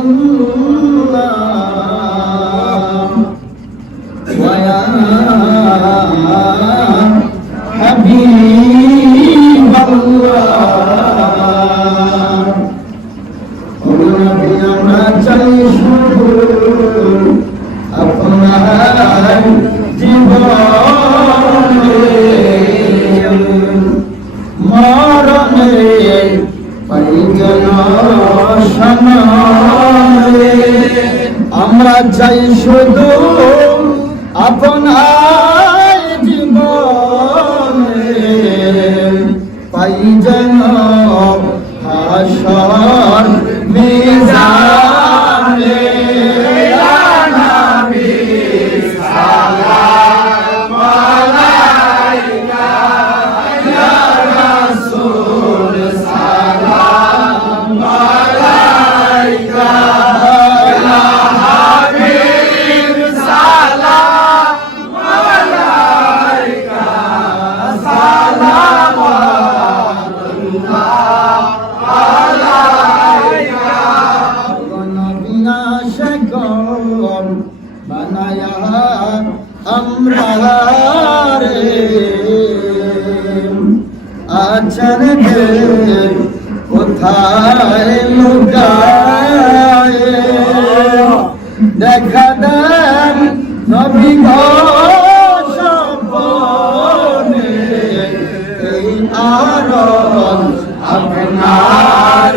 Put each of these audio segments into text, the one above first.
رسول الله ويا حبيب চাই শুধু আপনার বানায়া আমরা কোথায় লুকায়? দেখা দেন নবী আরণ আপনার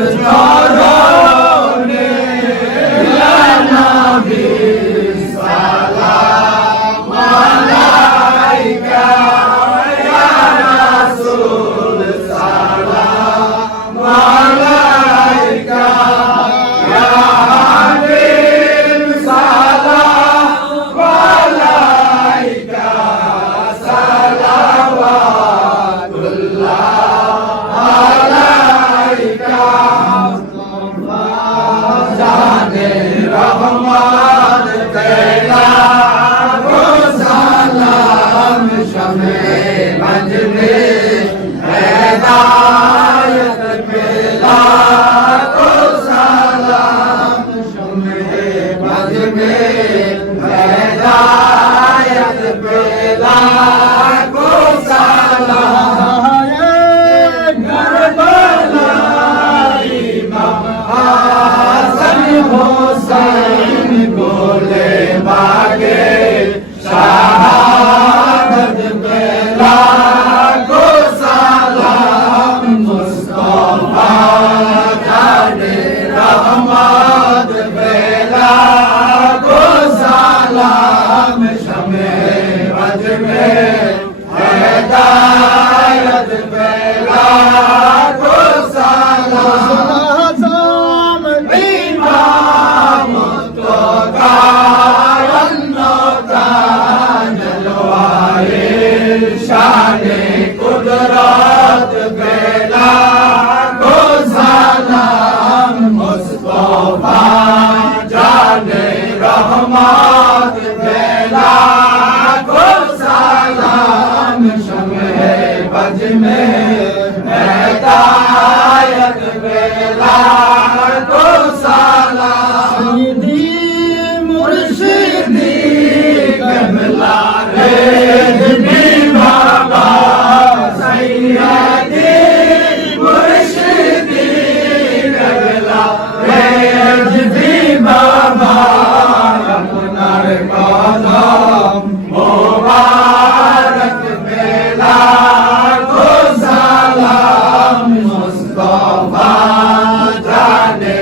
Amen. মুস্তফা জানে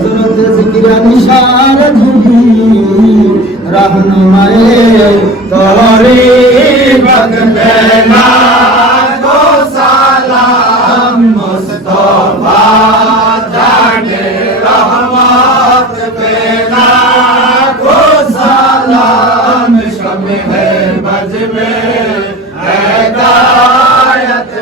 হজরত জিকিরা নিশার ধুবি রহনুমায়ে তরে বগতে শমে হে মজমে এ দায়ত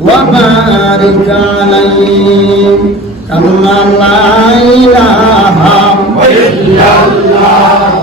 وبارك عليه كما لا إله إلا الله